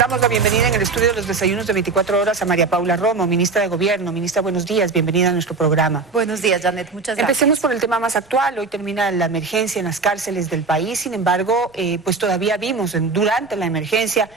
Damos la bienvenida en el estudio de los desayunos de 24 horas a María Paula Romo, ministra de Gobierno. Ministra, buenos días, bienvenida a nuestro programa. Buenos días, Janet, muchas gracias. Empecemos por el tema más actual. Hoy termina la emergencia en las cárceles del país. Sin embargo, pues todavía vimos durante la emergencia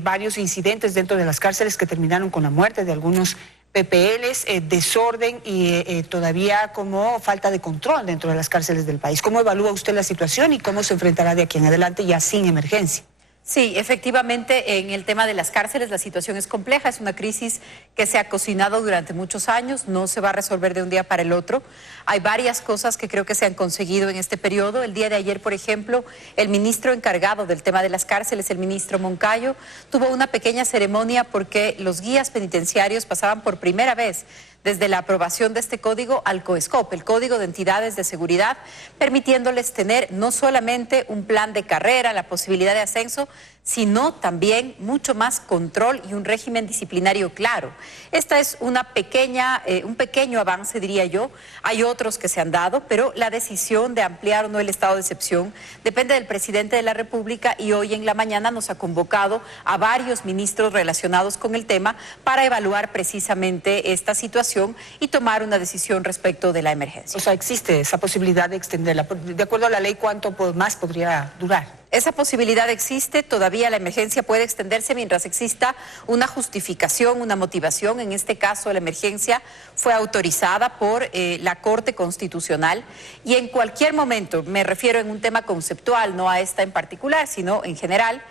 varios incidentes dentro de las cárceles que terminaron con la muerte de algunos PPLs, desorden y todavía como falta de control dentro de las cárceles del país. ¿Cómo evalúa usted la situación y cómo se enfrentará de aquí en adelante ya sin emergencia? Sí, efectivamente, en el tema de las cárceles la situación es compleja, es una crisis que se ha cocinado durante muchos años, no se va a resolver de un día para el otro. Hay varias cosas que creo que se han conseguido en este periodo. El día de ayer, por ejemplo, el ministro encargado del tema de las cárceles, el ministro Moncayo, tuvo una pequeña ceremonia porque los guías penitenciarios pasaban por primera vez desde la aprobación de este código al COESCOP, el Código de Entidades de Seguridad, permitiéndoles tener no solamente un plan de carrera, la posibilidad de ascenso, sino también mucho más control y un régimen disciplinario claro. Esta es un pequeño avance, diría yo. Hay otros que se han dado, pero la decisión de ampliar o no el estado de excepción depende del presidente de la República y hoy en la mañana nos ha convocado a varios ministros relacionados con el tema para evaluar precisamente esta situación y tomar una decisión respecto de la emergencia. O sea, existe esa posibilidad de extenderla. De acuerdo a la ley, ¿cuánto más podría durar? Esa posibilidad existe, todavía la emergencia puede extenderse mientras exista una justificación, una motivación. En este caso, la emergencia fue autorizada por la Corte Constitucional y en cualquier momento, me refiero en un tema conceptual, no a esta en particular, sino en general,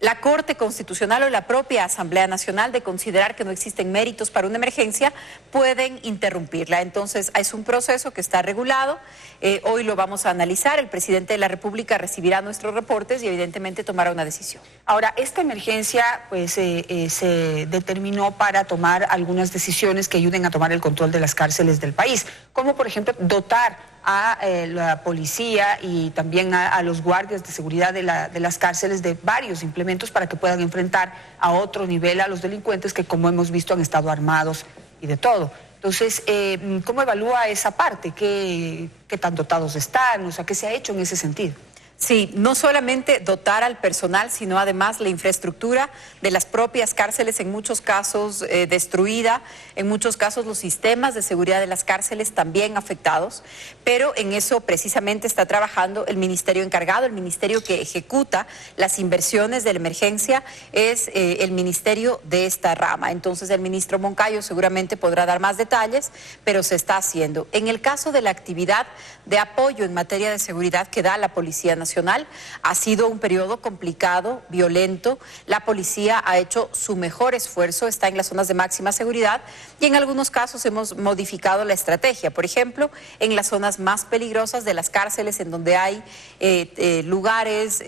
la Corte Constitucional o la propia Asamblea Nacional, de considerar que no existen méritos para una emergencia, pueden interrumpirla. Entonces, es un proceso que está regulado, hoy lo vamos a analizar, el presidente de la República recibirá nuestros reportes y evidentemente tomará una decisión. Ahora, esta emergencia pues se determinó para tomar algunas decisiones que ayuden a tomar el control de las cárceles del país, como por ejemplo dotar a la policía y también a los guardias de seguridad de las cárceles de varios implementos para que puedan enfrentar a otro nivel a los delincuentes que, como hemos visto, han estado armados y de todo. Entonces, ¿cómo evalúa esa parte? ¿Qué tan dotados están? O sea, ¿qué se ha hecho en ese sentido? Sí, no solamente dotar al personal, sino además la infraestructura de las propias cárceles, en muchos casos destruida, en muchos casos los sistemas de seguridad de las cárceles también afectados, pero en eso precisamente está trabajando el ministerio encargado, el ministerio que ejecuta las inversiones de la emergencia es el ministerio de esta rama. Entonces el ministro Moncayo seguramente podrá dar más detalles, pero se está haciendo. En el caso de la actividad de apoyo en materia de seguridad que da la Policía Nacional, ha sido un periodo complicado, violento. La policía ha hecho su mejor esfuerzo, está en las zonas de máxima seguridad y en algunos casos hemos modificado la estrategia. Por ejemplo, en las zonas más peligrosas de las cárceles, en donde hay lugares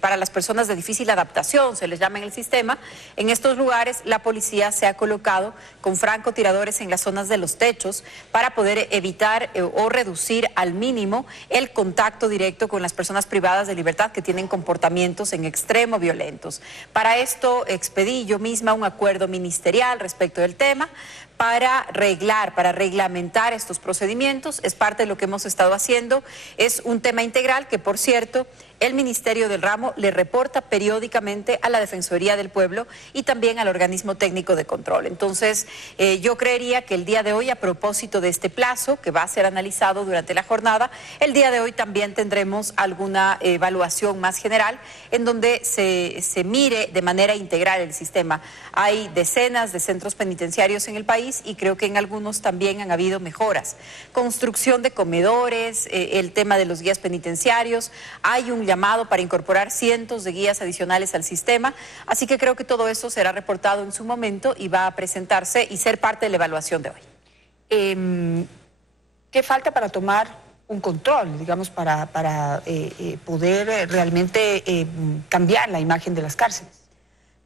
para las personas de difícil adaptación, se les llama en el sistema, en estos lugares la policía se ha colocado con francotiradores en las zonas de los techos para poder evitar o reducir al mínimo el contacto directo con las personas privadas de libertad que tienen comportamientos en extremo violentos. Para esto expedí yo misma un acuerdo ministerial respecto del tema para reglamentar estos procedimientos. Es parte de lo que hemos estado haciendo. Es un tema integral que, por cierto, el Ministerio del Ramo le reporta periódicamente a la Defensoría del Pueblo y también al organismo técnico de control. Entonces, yo creería que el día de hoy, a propósito de este plazo que va a ser analizado durante la jornada, el día de hoy también tendremos alguna evaluación más general en donde se mire de manera integral el sistema. Hay decenas de centros penitenciarios en el país y creo que en algunos también han habido mejoras. Construcción de comedores, el tema de los guías penitenciarios, hay un llamado para incorporar cientos de guías adicionales al sistema, así que creo que todo eso será reportado en su momento y va a presentarse y ser parte de la evaluación de hoy. ¿Qué falta para tomar un control, digamos, para poder realmente cambiar la imagen de las cárceles?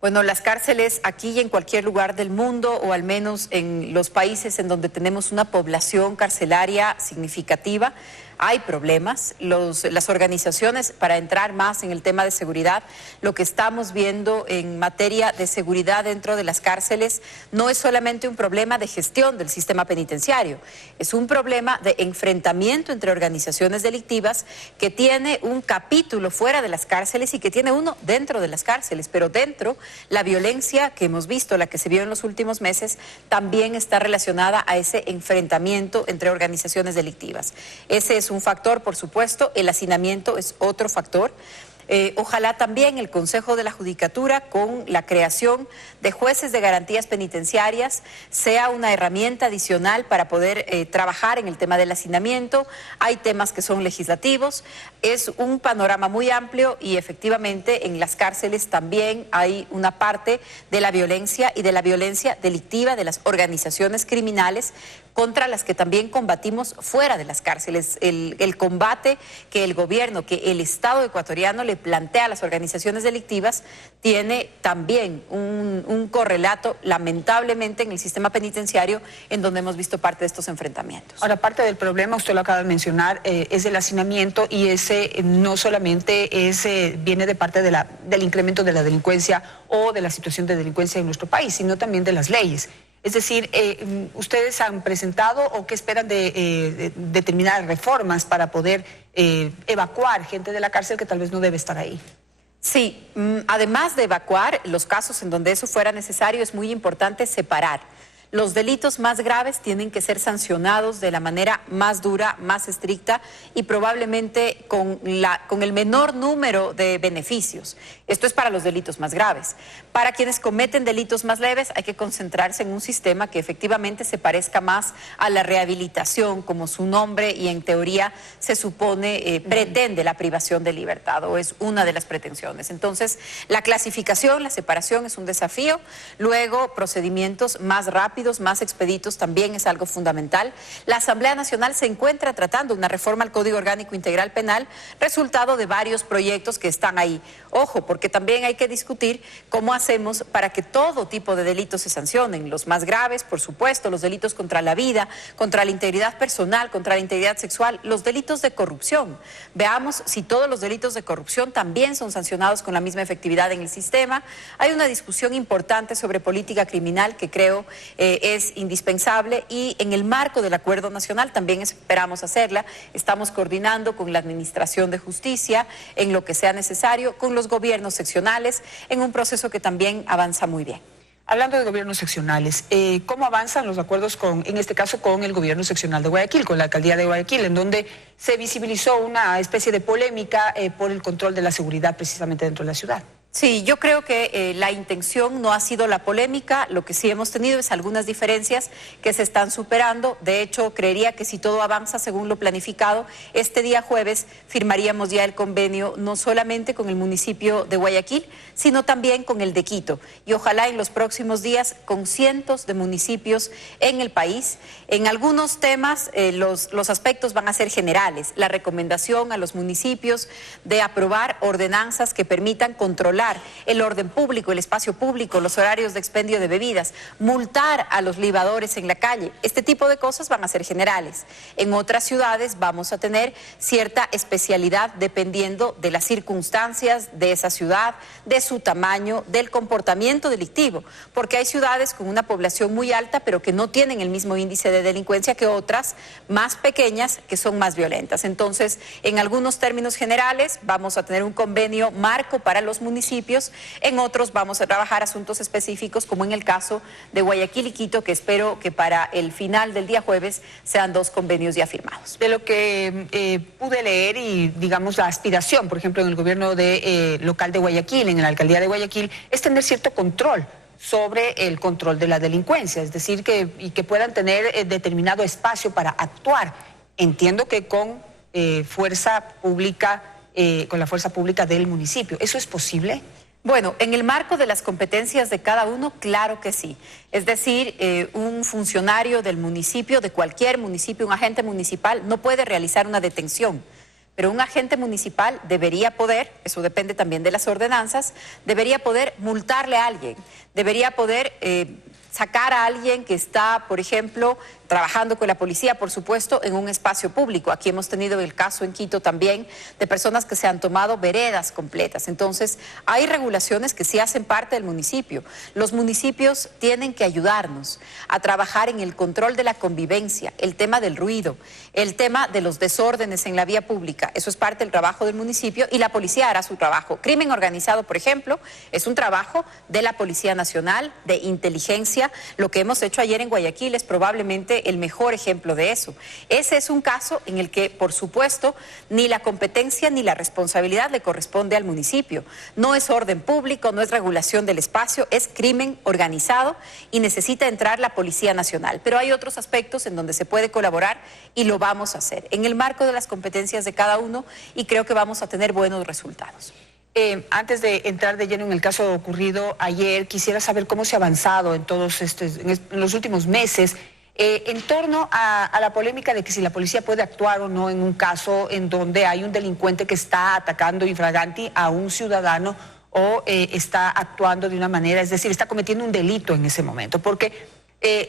Bueno, las cárceles aquí y en cualquier lugar del mundo, o al menos en los países en donde tenemos una población carcelaria significativa, hay problemas. Las organizaciones, para entrar más en el tema de seguridad, lo que estamos viendo en materia de seguridad dentro de las cárceles no es solamente un problema de gestión del sistema penitenciario, es un problema de enfrentamiento entre organizaciones delictivas que tiene un capítulo fuera de las cárceles y que tiene uno dentro de las cárceles, pero dentro la violencia que hemos visto, la que se vio en los últimos meses, también está relacionada a ese enfrentamiento entre organizaciones delictivas. Ese es un factor, por supuesto, el hacinamiento es otro factor. Ojalá también el Consejo de la Judicatura, con la creación de jueces de garantías penitenciarias, sea una herramienta adicional para poder trabajar en el tema del hacinamiento. Hay temas que son legislativos, es un panorama muy amplio y efectivamente en las cárceles también hay una parte de la violencia y de la violencia delictiva de las organizaciones criminales contra las que también combatimos fuera de las cárceles. El combate que el gobierno, que el Estado ecuatoriano le plantea a las organizaciones delictivas tiene también un correlato, lamentablemente, en el sistema penitenciario, en donde hemos visto parte de estos enfrentamientos. Ahora, parte del problema, usted lo acaba de mencionar, es el hacinamiento, y ese no solamente viene de parte del incremento de la delincuencia o de la situación de delincuencia en nuestro país, sino también de las leyes. Es decir, ¿ustedes han presentado o qué esperan de determinadas reformas para poder evacuar gente de la cárcel que tal vez no debe estar ahí? Sí, además de evacuar los casos en donde eso fuera necesario, es muy importante separar. Los delitos más graves tienen que ser sancionados de la manera más dura, más estricta y probablemente con el menor número de beneficios. Esto es para los delitos más graves. Para quienes cometen delitos más leves hay que concentrarse en un sistema que efectivamente se parezca más a la rehabilitación, como su nombre y en teoría se supone pretende la privación de libertad, o es una de las pretensiones. Entonces, la clasificación, la separación es un desafío. Luego, procedimientos más rápidos, más expeditos, también es algo fundamental. La Asamblea Nacional se encuentra tratando una reforma al Código Orgánico Integral Penal, resultado de varios proyectos que están ahí. Ojo, porque también hay que discutir cómo hacemos para que todo tipo de delitos se sancionen. Los más graves, por supuesto, los delitos contra la vida, contra la integridad personal, contra la integridad sexual, los delitos de corrupción. Veamos si todos los delitos de corrupción también son sancionados con la misma efectividad en el sistema. Hay una discusión importante sobre política criminal que creo es indispensable, y en el marco del Acuerdo Nacional también esperamos hacerla. Estamos coordinando con la Administración de Justicia en lo que sea necesario, con los gobiernos seccionales, en un proceso que también avanza muy bien. Hablando de gobiernos seccionales, ¿cómo avanzan los acuerdos en este caso, con el gobierno seccional de Guayaquil, con la alcaldía de Guayaquil, en donde se visibilizó una especie de polémica por el control de la seguridad precisamente dentro de la ciudad? Sí, yo creo que la intención no ha sido la polémica, lo que sí hemos tenido es algunas diferencias que se están superando. De hecho, creería que si todo avanza según lo planificado, este día jueves firmaríamos ya el convenio no solamente con el municipio de Guayaquil, sino también con el de Quito, y ojalá en los próximos días con cientos de municipios en el país. En algunos temas los aspectos van a ser generales, la recomendación a los municipios de aprobar ordenanzas que permitan controlar el orden público, el espacio público, los horarios de expendio de bebidas, multar a los libadores en la calle. Este tipo de cosas van a ser generales. En otras ciudades vamos a tener cierta especialidad dependiendo de las circunstancias de esa ciudad, de su tamaño, del comportamiento delictivo, porque hay ciudades con una población muy alta pero que no tienen el mismo índice de delincuencia que otras más pequeñas que son más violentas. Entonces, en algunos términos generales vamos a tener un convenio marco para los municipios, en otros vamos a trabajar asuntos específicos, como en el caso de Guayaquil y Quito, que espero que para el final del día jueves sean 2 convenios ya firmados. De lo que pude leer y, digamos, la aspiración, por ejemplo, en el gobierno local de Guayaquil, en la alcaldía de Guayaquil, es tener cierto control sobre el control de la delincuencia, es decir, que puedan tener determinado espacio para actuar. Entiendo que con fuerza pública, con la fuerza pública del municipio. ¿Eso es posible? Bueno, en el marco de las competencias de cada uno, claro que sí. Es decir, un funcionario del municipio, de cualquier municipio, un agente municipal, no puede realizar una detención. Pero un agente municipal debería poder, eso depende también de las ordenanzas, debería poder multarle a alguien, debería poder sacar a alguien que está, por ejemplo, trabajando con la policía, por supuesto, en un espacio público. Aquí hemos tenido el caso en Quito también de personas que se han tomado veredas completas. Entonces, hay regulaciones que sí hacen parte del municipio. Los municipios tienen que ayudarnos a trabajar en el control de la convivencia, el tema del ruido, el tema de los desórdenes en la vía pública. Eso es parte del trabajo del municipio y la policía hará su trabajo. Crimen organizado, por ejemplo, es un trabajo de la Policía Nacional, de inteligencia. Lo que hemos hecho ayer en Guayaquil es probablemente el mejor ejemplo de eso. Ese es un caso en el que, por supuesto, ni la competencia ni la responsabilidad le corresponde al municipio. No es orden público, no es regulación del espacio, es crimen organizado y necesita entrar la Policía Nacional. Pero hay otros aspectos en donde se puede colaborar y lo vamos a hacer en el marco de las competencias de cada uno y creo que vamos a tener buenos resultados. Antes de entrar de lleno en el caso ocurrido ayer, quisiera saber cómo se ha avanzado en en los últimos meses en torno a la polémica de que si la policía puede actuar o no en un caso en donde hay un delincuente que está atacando infraganti a un ciudadano o está actuando de una manera, es decir, está cometiendo un delito en ese momento, porque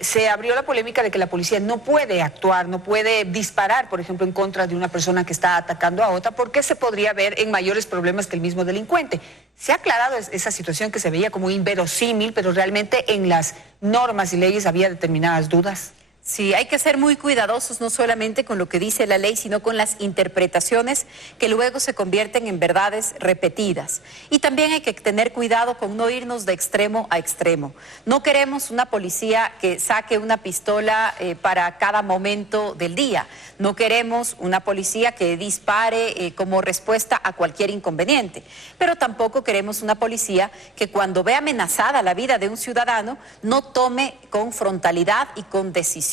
se abrió la polémica de que la policía no puede actuar, no puede disparar, por ejemplo, en contra de una persona que está atacando a otra, porque se podría ver en mayores problemas que el mismo delincuente. Se ha aclarado esa situación que se veía como inverosímil, pero realmente en las normas y leyes había determinadas dudas. Sí, hay que ser muy cuidadosos no solamente con lo que dice la ley, sino con las interpretaciones que luego se convierten en verdades repetidas. Y también hay que tener cuidado con no irnos de extremo a extremo. No queremos una policía que saque una pistola para cada momento del día. No queremos una policía que dispare como respuesta a cualquier inconveniente. Pero tampoco queremos una policía que cuando ve amenazada la vida de un ciudadano no tome con frontalidad y con decisión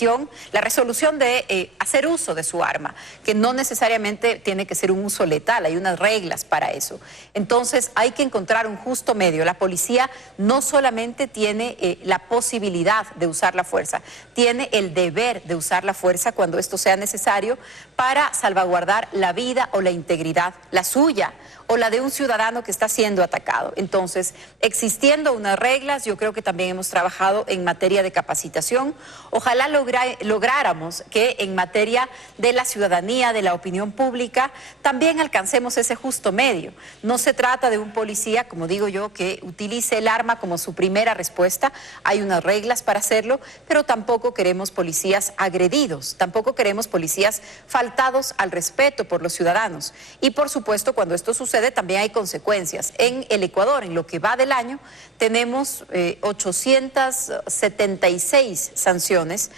la resolución de hacer uso de su arma, que no necesariamente tiene que ser un uso letal, hay unas reglas para eso. Entonces hay que encontrar un justo medio. La policía no solamente tiene la posibilidad de usar la fuerza, tiene el deber de usar la fuerza cuando esto sea necesario para salvaguardar la vida o la integridad, la suya o la de un ciudadano que está siendo atacado. Entonces, existiendo unas reglas, yo creo que también hemos trabajado en materia de capacitación. Ojalá lográramos que en materia de la ciudadanía, de la opinión pública, también alcancemos ese justo medio. No se trata de un policía, como digo yo, que utilice el arma como su primera respuesta. Hay unas reglas para hacerlo, pero tampoco queremos policías agredidos, tampoco queremos policías faltados al respeto por los ciudadanos. Y por supuesto, cuando esto sucede, también hay consecuencias. En el Ecuador, en lo que va del año, tenemos 876 sanciones,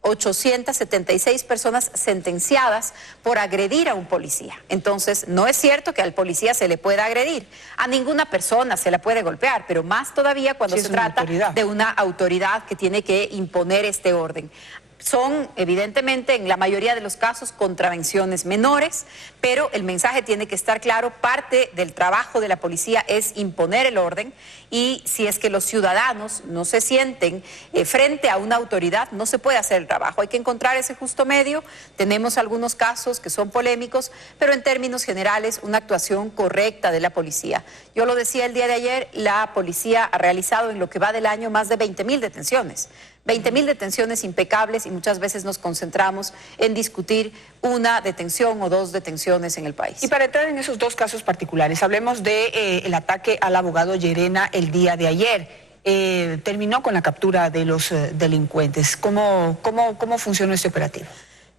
876 personas sentenciadas por agredir a un policía. Entonces, no es cierto que al policía se le pueda agredir, a ninguna persona se la puede golpear, pero más todavía cuando se trata de una autoridad que tiene que imponer este orden. Son, evidentemente, en la mayoría de los casos, contravenciones menores, pero el mensaje tiene que estar claro. Parte del trabajo de la policía es imponer el orden y si es que los ciudadanos no se sienten frente a una autoridad, no se puede hacer el trabajo. Hay que encontrar ese justo medio. Tenemos algunos casos que son polémicos, pero en términos generales, una actuación correcta de la policía. Yo lo decía el día de ayer, la policía ha realizado en lo que va del año más de 20.000 detenciones. 20.000 detenciones impecables y muchas veces nos concentramos en discutir una detención o dos detenciones en el país. Y para entrar en esos dos casos particulares, hablemos de el ataque al abogado Llerena el día de ayer. Terminó con la captura de los delincuentes. ¿Cómo funcionó este operativo?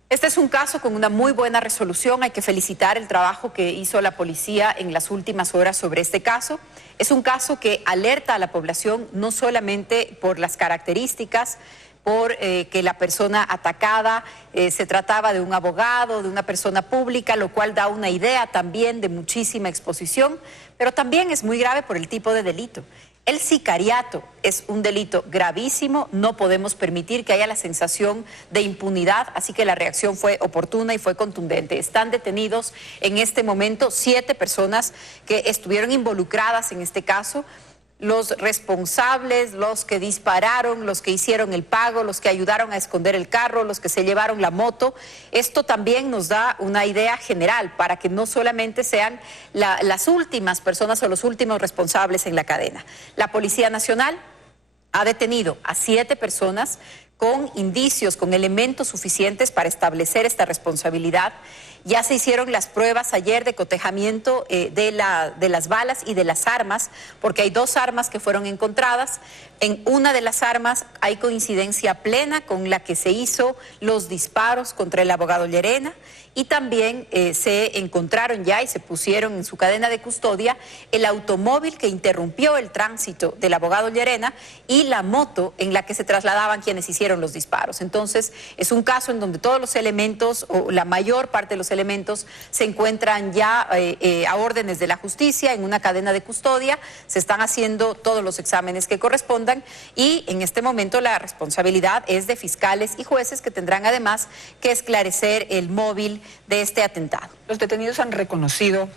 Este es un caso con una muy buena resolución. Hay que felicitar el trabajo que hizo la policía en las últimas horas sobre este caso. Es un caso que alerta a la población no solamente por las características, por que la persona atacada se trataba de un abogado, de una persona pública, lo cual da una idea también de muchísima exposición, pero también es muy grave por el tipo de delito. El sicariato es un delito gravísimo, no podemos permitir que haya la sensación de impunidad, así que la reacción fue oportuna y fue contundente. Están detenidos en este momento 7 personas que estuvieron involucradas en este caso. Los responsables, los que dispararon, los que hicieron el pago, los que ayudaron a esconder el carro, los que se llevaron la moto. Esto también nos da una idea general para que no solamente sean las últimas personas o los últimos responsables en la cadena. La Policía Nacional ha detenido a 7 personas con indicios, con elementos suficientes para establecer esta responsabilidad. Ya se hicieron las pruebas ayer de cotejamiento de las balas y de las armas, porque hay 2 armas que fueron encontradas. En una de las armas hay coincidencia plena con la que se hizo los disparos contra el abogado Llerena, y también se encontraron ya y se pusieron en su cadena de custodia el automóvil que interrumpió el tránsito del abogado Llerena y la moto en la que se trasladaban quienes hicieron los disparos. Entonces, es un caso en donde todos los elementos, o la mayor parte de los elementos, se encuentran ya a órdenes de la justicia en una cadena de custodia. Se están haciendo todos los exámenes que correspondan y en este momento la responsabilidad es de fiscales y jueces, que tendrán además que esclarecer el móvil de este atentado. Los detenidos han reconocido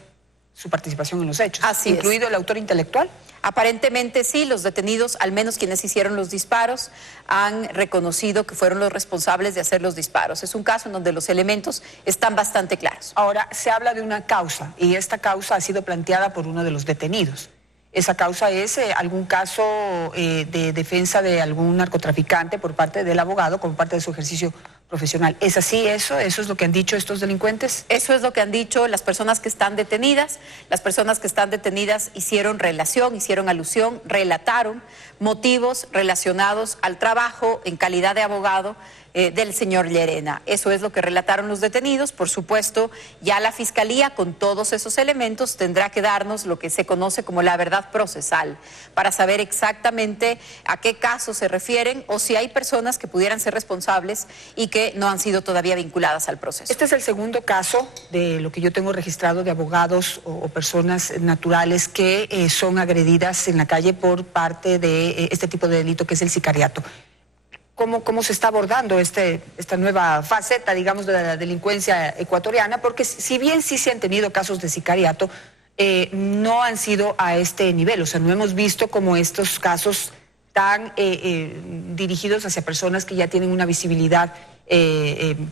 su participación en los hechos, Así incluido el autor intelectual. Aparentemente sí, los detenidos, al menos quienes hicieron los disparos, han reconocido que fueron los responsables de hacer los disparos. Es un caso en donde los elementos están bastante claros. Ahora, se habla de una causa y esta causa ha sido planteada por uno de los detenidos. Esa causa es algún caso de defensa de algún narcotraficante por parte del abogado como parte de su ejercicio profesional. ¿Es así eso? ¿Eso es lo que han dicho estos delincuentes? Eso es lo que han dicho las personas que están detenidas. Las personas que están detenidas hicieron relación, hicieron alusión, relataron motivos relacionados al trabajo en calidad de abogado del señor Llerena. Eso es lo que relataron los detenidos. Por supuesto, ya la Fiscalía, con todos esos elementos, tendrá que darnos lo que se conoce como la verdad procesal, para saber exactamente a qué casos se refieren o si hay personas que pudieran ser responsables y que no han sido todavía vinculadas al proceso. Este es el segundo caso de lo que yo tengo registrado de abogados o personas naturales que son agredidas en la calle por parte de este tipo de delito que es el sicariato. ¿Cómo se está abordando esta nueva faceta, digamos, de la delincuencia ecuatoriana? Porque si bien sí se han tenido casos de sicariato, no han sido a este nivel. O sea, no hemos visto como estos casos tan dirigidos hacia personas que ya tienen una visibilidad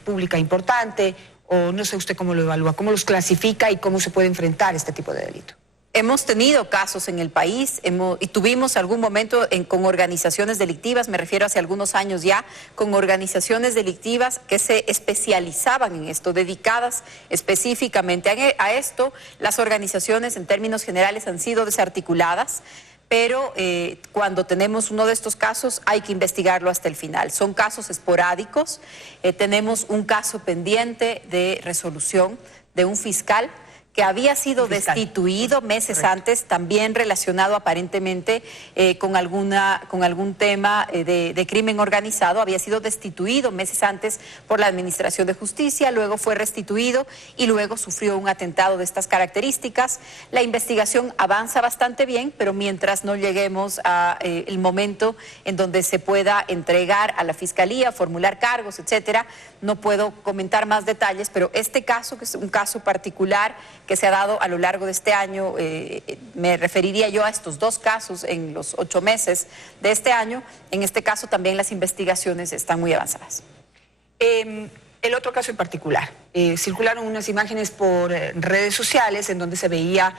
pública importante, o no sé usted cómo lo evalúa, cómo los clasifica y cómo se puede enfrentar este tipo de delito. Hemos tenido casos en el país y tuvimos algún momento con organizaciones delictivas, me refiero hace algunos años ya, con organizaciones delictivas que se especializaban en esto, dedicadas específicamente a esto. Las organizaciones en términos generales han sido desarticuladas, pero cuando tenemos uno de estos casos hay que investigarlo hasta el final. Son casos esporádicos. Tenemos un caso pendiente de resolución de un fiscal que había sido destituido meses antes, también relacionado aparentemente con algún tema de crimen organizado. Había sido destituido meses antes por la Administración de Justicia, luego fue restituido y luego sufrió un atentado de estas características. La investigación avanza bastante bien, pero mientras no lleguemos a el momento en donde se pueda entregar a la Fiscalía, formular cargos, etcétera, no puedo comentar más detalles, pero este caso, que es un caso particular que se ha dado a lo largo de este año, me referiría yo a estos 2 casos en los 8 meses de este año. En este caso también las investigaciones están muy avanzadas. El otro caso en particular, circularon unas imágenes por redes sociales en donde se veía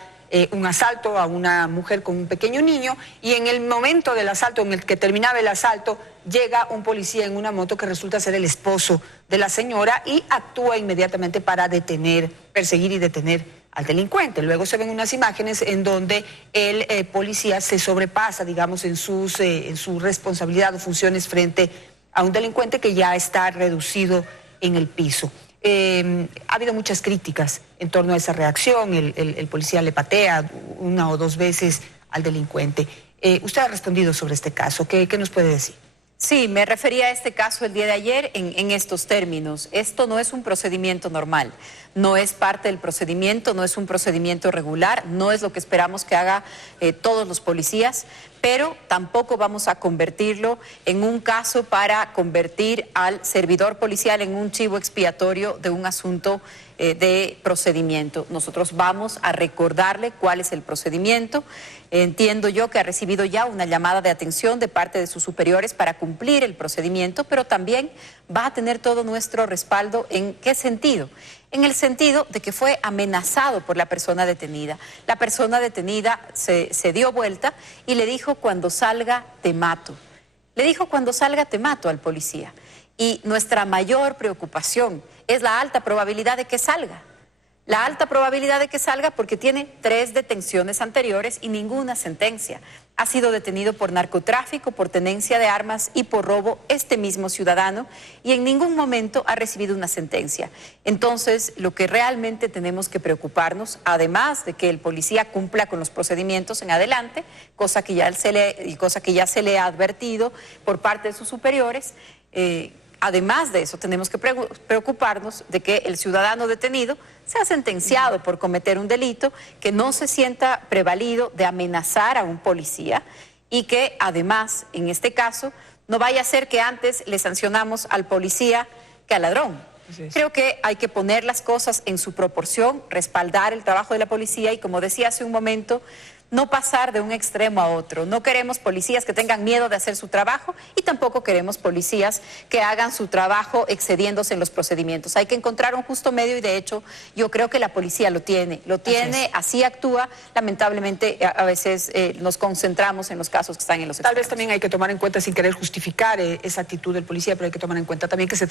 un asalto a una mujer con un pequeño niño, y en el momento del asalto, en el que terminaba el asalto, llega un policía en una moto que resulta ser el esposo de la señora y actúa inmediatamente para perseguir y detener al delincuente. Luego se ven unas imágenes en donde el policía se sobrepasa, digamos, en su responsabilidad o funciones frente a un delincuente que ya está reducido en el piso. Ha habido muchas críticas en torno a esa reacción. El policía le patea 1 o 2 veces al delincuente. Usted ha respondido sobre este caso. ¿Qué nos puede decir? Sí, me refería a este caso el día de ayer en estos términos. Esto no es un procedimiento normal, no es parte del procedimiento, no es un procedimiento regular, no es lo que esperamos que haga todos los policías, pero tampoco vamos a convertirlo en un caso para convertir al servidor policial en un chivo expiatorio de un asunto de procedimiento. Nosotros vamos a recordarle cuál es el procedimiento. Entiendo yo que ha recibido ya una llamada de atención de parte de sus superiores para cumplir el procedimiento, pero también va a tener todo nuestro respaldo. ¿En qué sentido? En el sentido de que fue amenazado por la persona detenida. La persona detenida se dio vuelta y le dijo: cuando salga te mato. Le dijo, cuando salga te mato al policía. Y nuestra mayor preocupación es la alta probabilidad de que salga. La alta probabilidad de que salga porque tiene 3 detenciones anteriores y ninguna sentencia. Ha sido detenido por narcotráfico, por tenencia de armas y por robo este mismo ciudadano y en ningún momento ha recibido una sentencia. Entonces, lo que realmente tenemos que preocuparnos, además de que el policía cumpla con los procedimientos en adelante, cosa que ya se le ha advertido por parte de sus superiores, además de eso, tenemos que preocuparnos de que el ciudadano detenido sea sentenciado por cometer un delito, que no se sienta prevalido de amenazar a un policía y que además, en este caso, no vaya a ser que antes le sancionamos al policía que al ladrón. Creo que hay que poner las cosas en su proporción, respaldar el trabajo de la policía y, como decía hace un momento, no pasar de un extremo a otro. No queremos policías que tengan miedo de hacer su trabajo y tampoco queremos policías que hagan su trabajo excediéndose en los procedimientos. Hay que encontrar un justo medio y, de hecho, yo creo que la policía lo tiene, así actúa. Lamentablemente, a veces nos concentramos en los casos que están en los extremos. Tal vez también hay que tomar en cuenta, sin querer justificar esa actitud del policía, pero hay que tomar en cuenta también que se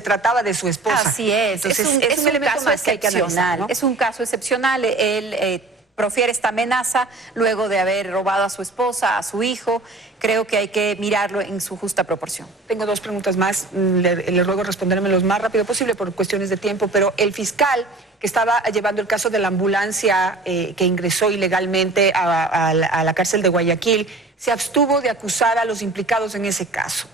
trataba de su esposa. Así es. Entonces, es un elemento caso más que hay que excepcional, analizar, ¿no? Es un caso excepcional. Él profiere esta amenaza luego de haber robado a su esposa, a su hijo. Creo que hay que mirarlo en su justa proporción. Tengo 2 preguntas más. Le ruego responderme lo más rápido posible por cuestiones de tiempo, pero el fiscal que estaba llevando el caso de la ambulancia que ingresó ilegalmente a la cárcel de Guayaquil se abstuvo de acusar a los implicados en ese caso.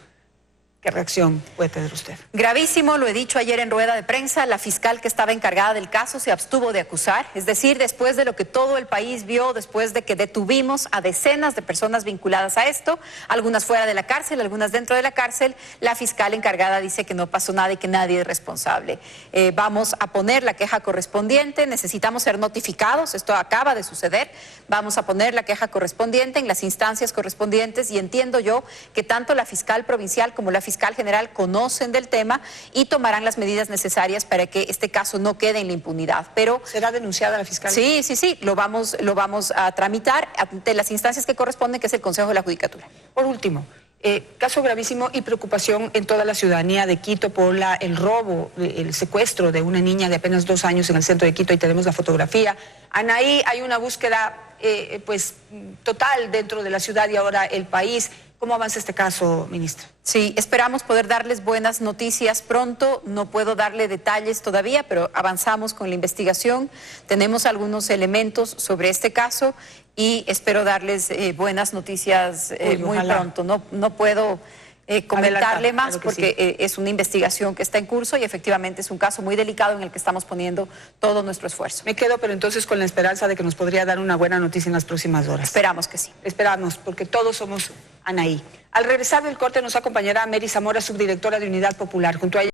¿Qué reacción puede tener usted? Gravísimo, lo he dicho ayer en rueda de prensa, la fiscal que estaba encargada del caso se abstuvo de acusar, es decir, después de lo que todo el país vio, después de que detuvimos a decenas de personas vinculadas a esto, algunas fuera de la cárcel, algunas dentro de la cárcel, la fiscal encargada dice que no pasó nada y que nadie es responsable. Vamos a poner la queja correspondiente, necesitamos ser notificados, esto acaba de suceder, vamos a poner la queja correspondiente en las instancias correspondientes y entiendo yo que tanto la fiscal provincial como la fiscal general conocen del tema y tomarán las medidas necesarias para que este caso no quede en la impunidad. Pero ¿será denunciada la fiscal? Sí, lo vamos a tramitar ante las instancias que corresponden, que es el Consejo de la Judicatura. Por último, caso gravísimo y preocupación en toda la ciudadanía de Quito por el robo, el secuestro de una niña de apenas 2 años en el centro de Quito. Ahí tenemos la fotografía. Anaí, hay una búsqueda pues total dentro de la ciudad y ahora el país. ¿Cómo avanza este caso, ministra? Sí, esperamos poder darles buenas noticias pronto. No puedo darle detalles todavía, pero avanzamos con la investigación. Tenemos algunos elementos sobre este caso y espero darles buenas noticias muy pronto. No puedo comentarle más porque sí, es una investigación que está en curso y efectivamente es un caso muy delicado en el que estamos poniendo todo nuestro esfuerzo. Me quedo, pero entonces con la esperanza de que nos podría dar una buena noticia en las próximas horas. Esperamos que sí. Esperamos, porque todos somos Anaí. Al regresar del corte nos acompañará Mary Zamora, subdirectora de Unidad Popular. Junto a ella